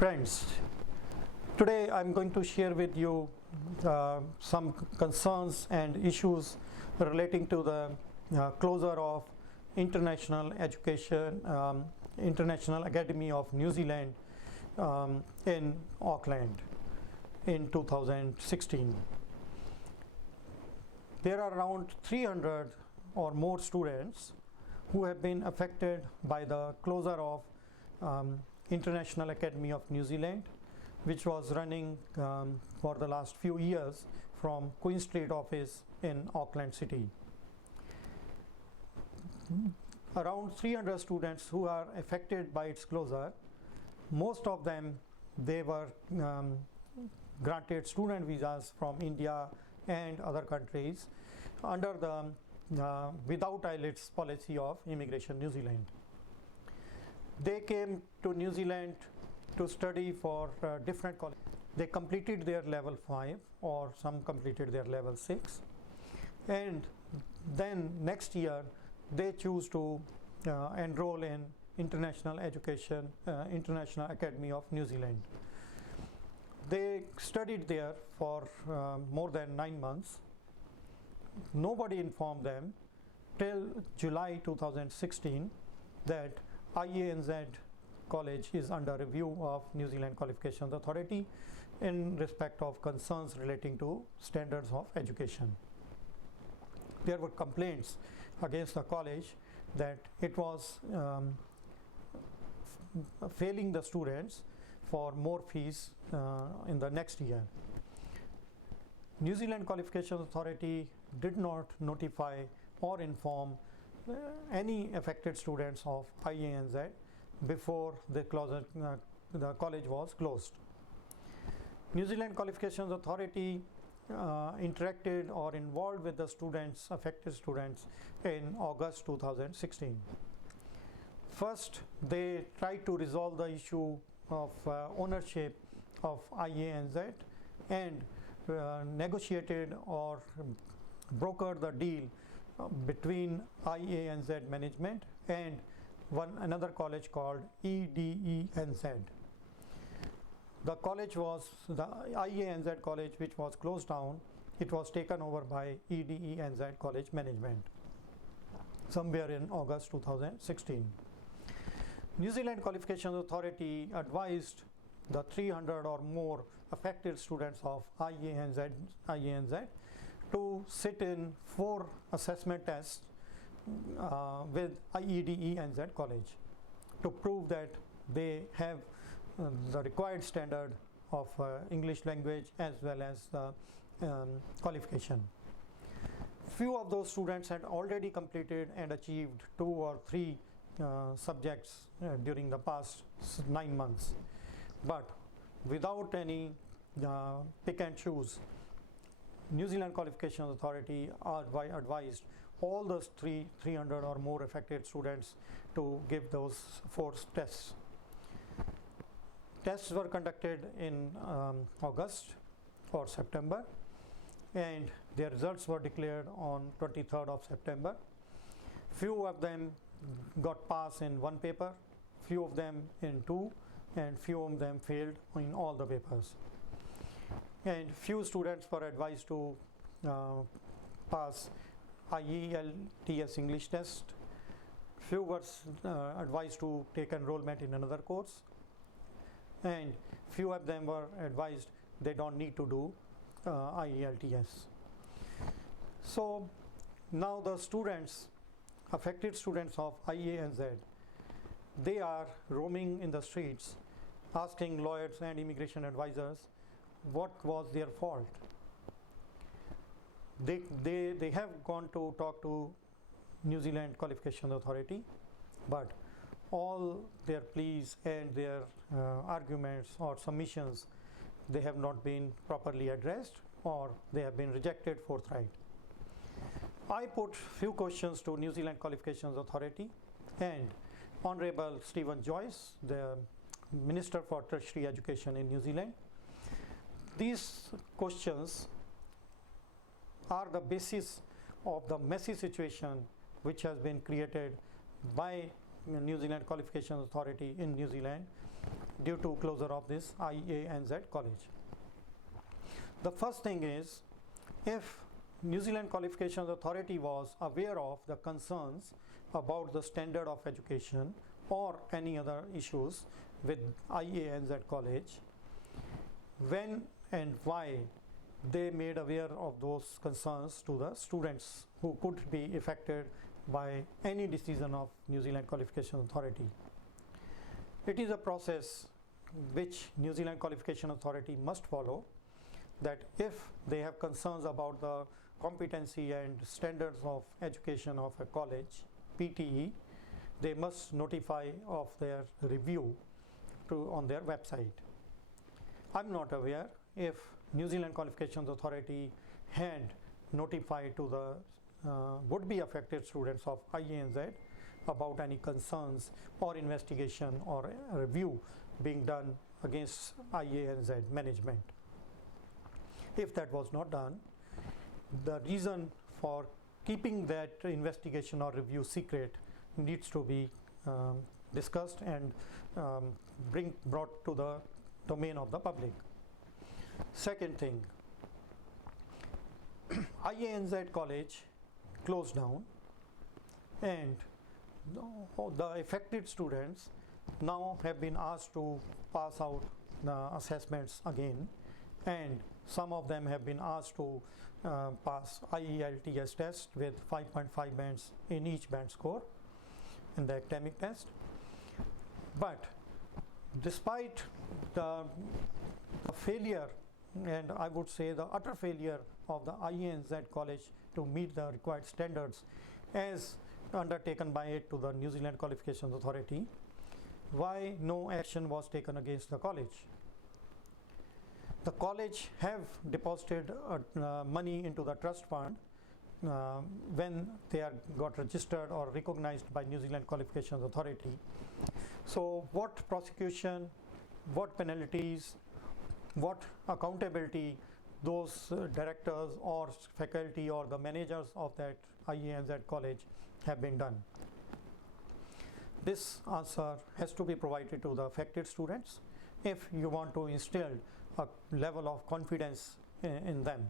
Friends, today I'm going to share with you some concerns and issues relating to the closure of International Education, International Academy of New Zealand in Auckland in 2016. There are around 300 or more students who have been affected by the closure of International Academy of New Zealand, which was running for the last few years from Queen Street office in Auckland City. Around 300 students who are affected by its closure. Most of them, they were granted student visas from India and other countries under the without IELTS policy of Immigration New Zealand. They came to New Zealand to study for different colleges. They completed their level 5 or some completed their level 6, and then next year they choose to enroll in International Education, International Academy of New Zealand. They studied there for more than 9 months. Nobody informed them till July 2016 that IANZ College is under review of New Zealand Qualifications Authority in respect of concerns relating to standards of education. There were complaints against the college that it was failing the students for more fees in the next year. New Zealand Qualifications Authority did not notify or inform any affected students of IANZ before the college was closed. New Zealand Qualifications Authority interacted or involved with the students, affected students, in August 2016. First, they tried to resolve the issue of ownership of IANZ and negotiated or brokered the deal between IANZ management and another college called EDENZ. The college was the IANZ college, which was closed down. It was taken over by EDENZ college management somewhere in August 2016. New Zealand Qualifications Authority advised the 300 or more affected students of IANZ to sit in 4 assessment tests with EDENZ college to prove that they have the required standard of English language as well as the qualification. Few of those students had already completed and achieved 2 or 3 subjects during the past 9 months, but without any pick and choose, New Zealand Qualifications Authority advised all those 300 or more affected students to give those 4 tests. Tests were conducted in August or September, and their results were declared on 23rd of September. Few of them got pass in 1 paper, few of them in 2, and few of them failed in all the papers. And few students were advised to pass IELTS English test. Few were advised to take enrollment in another course, and few of them were advised they don't need to do IELTS. So now the students, affected students of IANZ, they are roaming in the streets asking lawyers and immigration advisors what was their fault. They have gone to talk to New Zealand Qualifications Authority, but all their pleas and their arguments or submissions, they have not been properly addressed, or they have been rejected forthright. I put few questions to New Zealand Qualifications Authority, and Honorable Stephen Joyce, the Minister for Tertiary Education in New Zealand. These questions are the basis of the messy situation which has been created by New Zealand Qualifications Authority in New Zealand due to closure of this IANZ college. The first thing is, if New Zealand Qualifications Authority was aware of the concerns about the standard of education or any other issues with IANZ college, when and why they made aware of those concerns to the students who could be affected by any decision of New Zealand Qualification Authority. It is a process which New Zealand Qualification Authority must follow, that if they have concerns about the competency and standards of education of a college, PTE, they must notify of their review on their website. I'm not aware if New Zealand Qualifications Authority had notified to the would-be affected students of IANZ about any concerns or investigation or review being done against IANZ management. If that was not done, the reason for keeping that investigation or review secret needs to be discussed and brought to the domain of the public. Second thing, IANZ college closed down, and the affected students now have been asked to pass out the assessments again, and some of them have been asked to pass IELTS test with 5.5 bands in each band score in the academic test. But despite the failure, and I would say the utter failure of the IANZ college to meet the required standards as undertaken by it to the New Zealand Qualifications Authority, why no action was taken against the college? The college have deposited money into the trust fund when they got registered or recognized by New Zealand Qualifications Authority. So what prosecution, what penalties, what accountability those directors or faculty or the managers of that IANZ college have been done? This answer has to be provided to the affected students if you want to instill a level of confidence in them.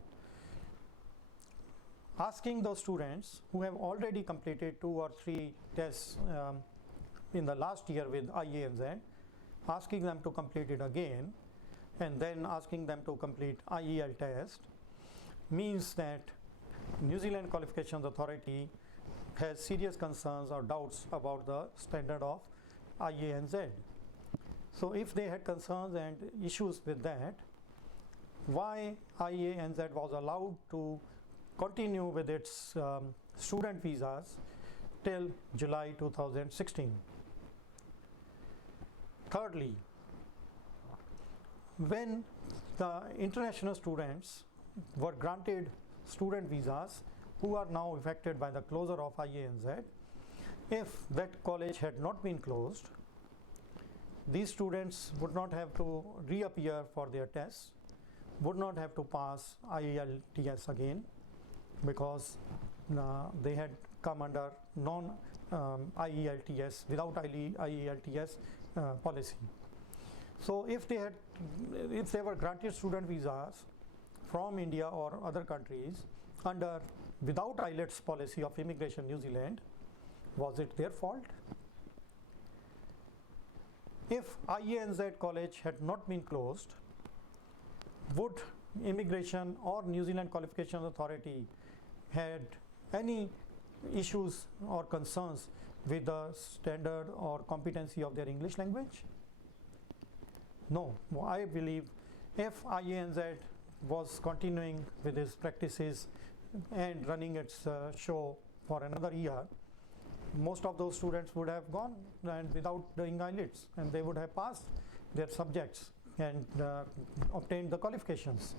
Asking those students who have already completed 2 or 3 tests in the last year with IANZ, asking them to complete it again, and then asking them to complete IEL test, means that New Zealand Qualifications Authority has serious concerns or doubts about the standard of IANZ. So if they had concerns and issues with that, why IANZ was allowed to continue with its student visas till July 2016. Thirdly, when the international students were granted student visas who are now affected by the closure of IANZ, if that college had not been closed, these students would not have to reappear for their tests, would not have to pass IELTS again, because they had come under non-IELTS, without IELTS policy. So if they were granted student visas from India or other countries under without IELTS policy of Immigration New Zealand, was it their fault? If IANZ college had not been closed, would Immigration or New Zealand Qualifications Authority had any issues or concerns with the standard or competency of their English language? No. I believe if IANZ was continuing with its practices and running its show for another year, most of those students would have gone and without doing IELTS, and they would have passed their subjects and obtained the qualifications.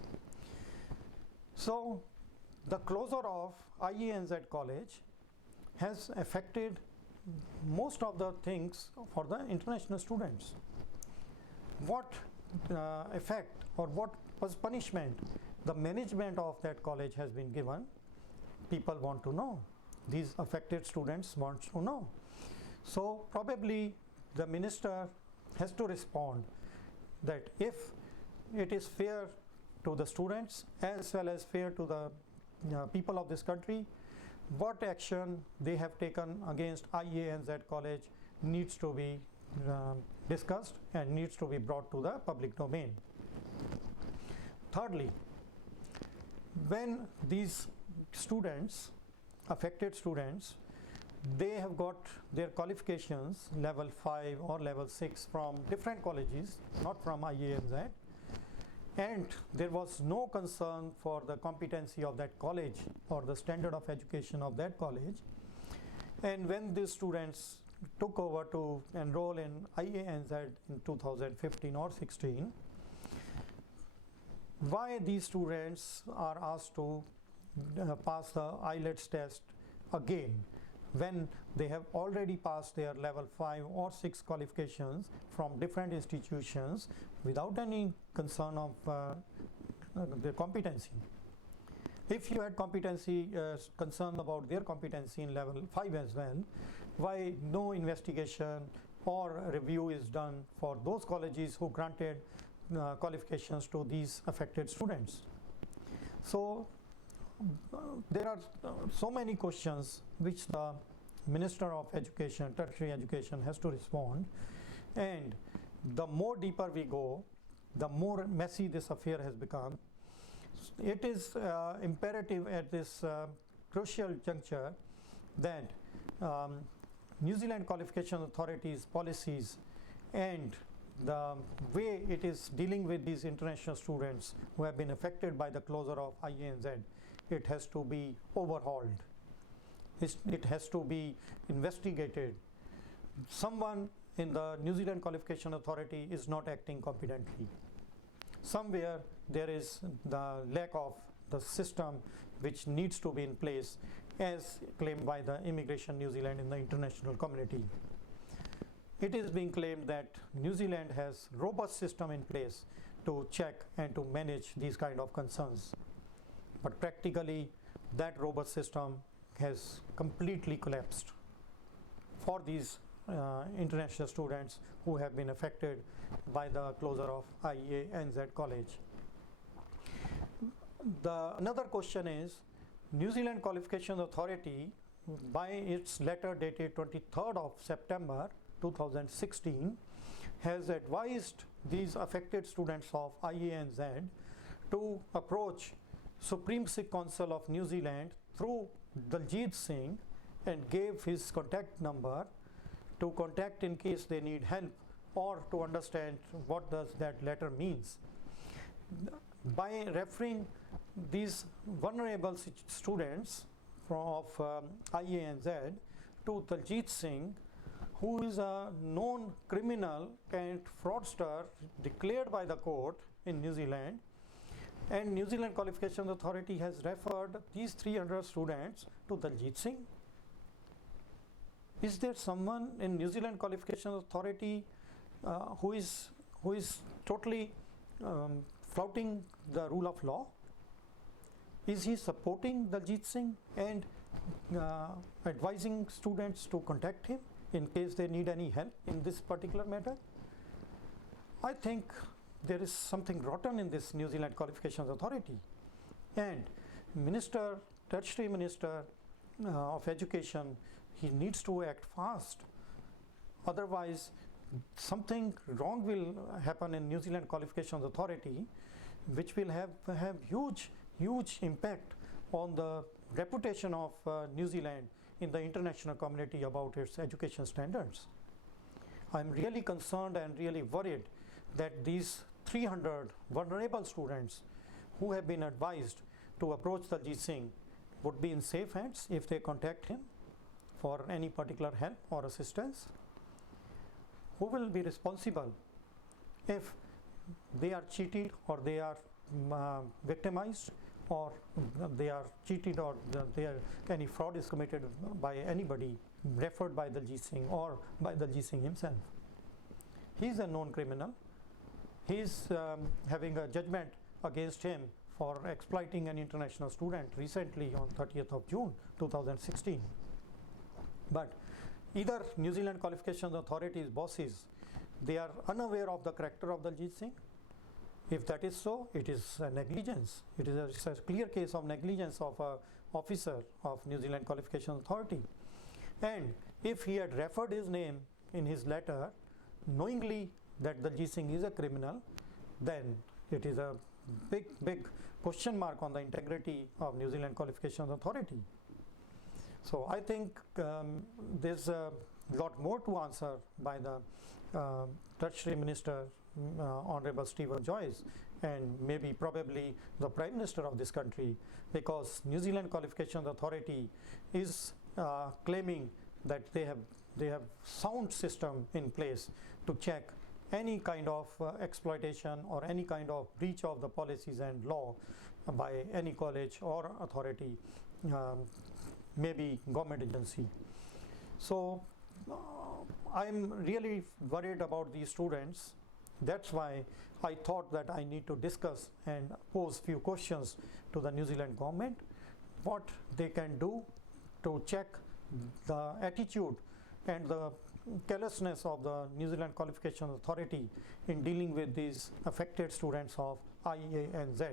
So the closure of IANZ college has affected most of the things for the international students. What effect or what was punishment the management of that college has been given, people want to know. These affected students want to know. So probably the minister has to respond that if it is fair to the students as well as fair to the people of this country, what action they have taken against IANZ college needs to be discussed and needs to be brought to the public domain. Thirdly, when these students, affected students, they have got their qualifications level 5 or level 6 from different colleges, not from IANZ, and there was no concern for the competency of that college or the standard of education of that college, and when these students took over to enroll in IANZ in 2015 or 16, why these students are asked to pass the IELTS test again when they have already passed their level 5 or 6 qualifications from different institutions without any concern of their competency. If you had competency concern about their competency in level 5 as well, why no investigation or review is done for those colleges who granted qualifications to these affected students? So there are so many questions which the Minister of Education, Tertiary Education has to respond, and the more deeper we go, the more messy this affair has become. It is imperative at this crucial juncture that New Zealand Qualification Authority's policies and the way it is dealing with these international students who have been affected by the closure of IANZ, it has to be overhauled. It has to be investigated. Someone in the New Zealand Qualification Authority is not acting competently. Somewhere there is the lack of the system which needs to be in place as claimed by the Immigration New Zealand in the international community. It is being claimed that New Zealand has robust system in place to check and to manage these kind of concerns. But practically that robust system has completely collapsed for these international students who have been affected by the closure of IANZ college. Another question is, New Zealand Qualification Authority, by its letter dated 23rd of September 2016, has advised these affected students of IANZ to approach Supreme Sikh Council of New Zealand through Arunjeev Singh and gave his contact number to contact in case they need help or to understand what does that letter means. By referring these vulnerable students of IANZ to Arunjeev Singh, who is a known criminal and fraudster declared by the court in New Zealand, and New Zealand Qualification Authority has referred these 300 students to Arunjeev Singh. Is there someone in New Zealand Qualification Authority who is totally flouting the rule of law? Is he supporting Arunjeev Singh and advising students to contact him in case they need any help in this particular matter? I think there is something rotten in this New Zealand Qualifications Authority, and Tertiary Minister of Education, he needs to act fast. Otherwise, something wrong will happen in New Zealand Qualifications Authority, which will have huge impact on the reputation of New Zealand in the international community about its education standards. I'm really concerned and really worried that these 300 vulnerable students who have been advised to approach Arunjeev Singh would be in safe hands if they contact him for any particular help or assistance. Who will be responsible if they are cheated or they are victimized, or they are cheated, or any fraud is committed by anybody referred by Arunjeev Singh or by Arunjeev Singh himself? He is a known criminal. He is having a judgment against him for exploiting an international student recently on 30th of June 2016. But either New Zealand Qualifications Authority's bosses, they are unaware of the character of Daljit Singh. If that is so, it is a negligence. It is a clear case of negligence of an officer of New Zealand Qualifications Authority. And if he had referred his name in his letter, knowingly that Daljit Singh is a criminal, then it is a big question mark on the integrity of New Zealand Qualifications Authority. So I think there's a lot more to answer by the Tertiary Minister, Honorable Stephen Joyce, and maybe probably the Prime Minister of this country, because New Zealand Qualifications Authority is claiming that they have sound system in place to check any kind of exploitation or any kind of breach of the policies and law by any college or authority, maybe government agency. So I'm really worried about these students. That's why I thought that I need to discuss and pose few questions to the New Zealand government, what they can do to check the attitude and the carelessness of the New Zealand Qualifications Authority in dealing with these affected students of IEA and Z.